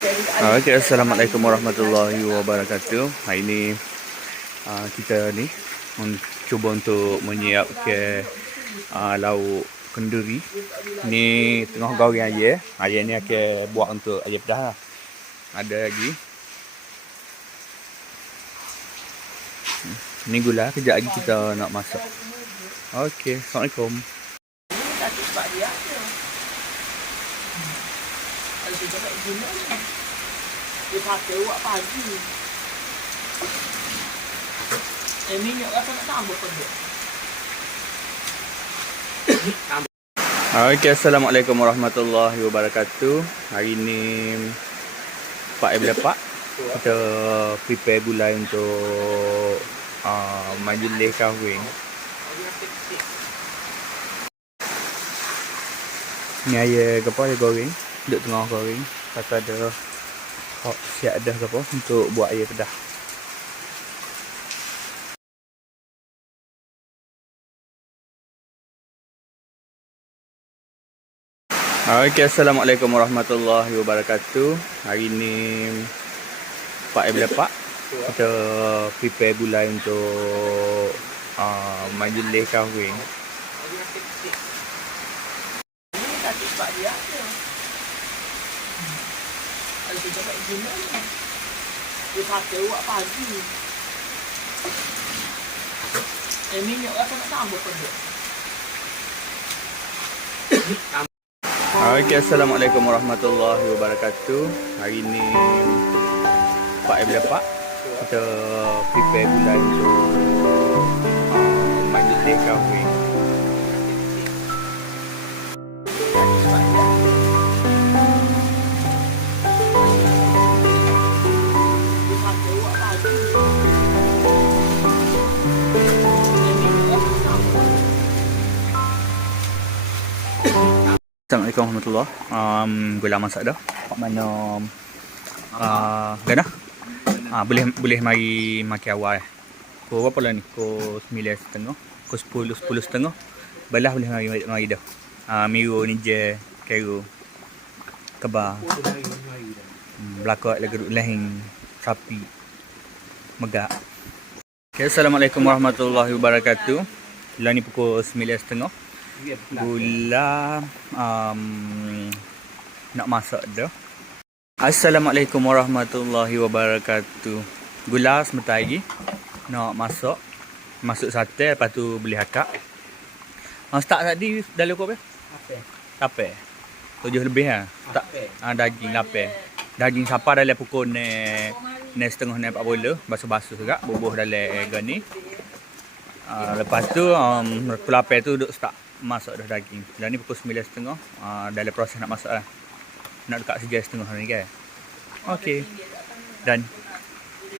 Okay, Assalamualaikum warahmatullahi wabarakatuh. Hari ini kita ni mencuba untuk menyiapkan lauk kenduri. Ni tengah goreng ayam. Ayam ni akan buat untuk ayam pedas lah. Ada lagi. Ni gula, kejap lagi kita nak masak. Okey, Assalamualaikum. Dia pakai buat pagi. Minyak rasa nak tambah peduk. Okay, Assalamualaikum warahmatullahi wabarakatuh. Hari ni Pak Ibu Pak kita prepare gulai untuk majlis kahwin. Ni ayam apa ayam goreng, duduk tengah goreng. Kata ada siap dah ke apa untuk buat ayam pedas. Okay, Assalamualaikum warahmatullahi wabarakatuh. Hari ni Pak Ibu Pak kita prepare gulai untuk majlis kahwin. Dia pakai buat pagi. Minyak rasa nak tambah peduk. Okay, Assalamualaikum warahmatullahi wabarakatuh. Hari ni Pak Ibu Pak kita prepare gulai untuk majlis kahwin. Assalamualaikum warahmatullahi. Gula masak dah. Pak mana dah dah. Boleh mari makan awal. Pukul berapa lah ni? Pukul 9.30, pukul 10.30. Belah boleh mari dah. Miru ni je kero kebab. Belakang lagi lain sapi megak. Okay, Assalamualaikum warahmatullahi wabarakatuh. Lah ni pukul 9.30. Gula nak masak dah. Assalamualaikum warahmatullahi wabarakatuh. Gula sebentar lagi nak masak. Masuk sate, lepas tu beli akak. Start tadi dalam kau apa? Tape. 7 lebih lah. Tak. Daging lapar. Daging sapa dalam pukul ni 3:30 40. Basuh-basuh juga. Bubuh dalam air ni. Lepas tu pukul 8 tu duk start masak dah daging. Dan ni pukul 9.30. Dalam proses nak masak lah. Nak dekat 3:30 ni kan. Okey. Done.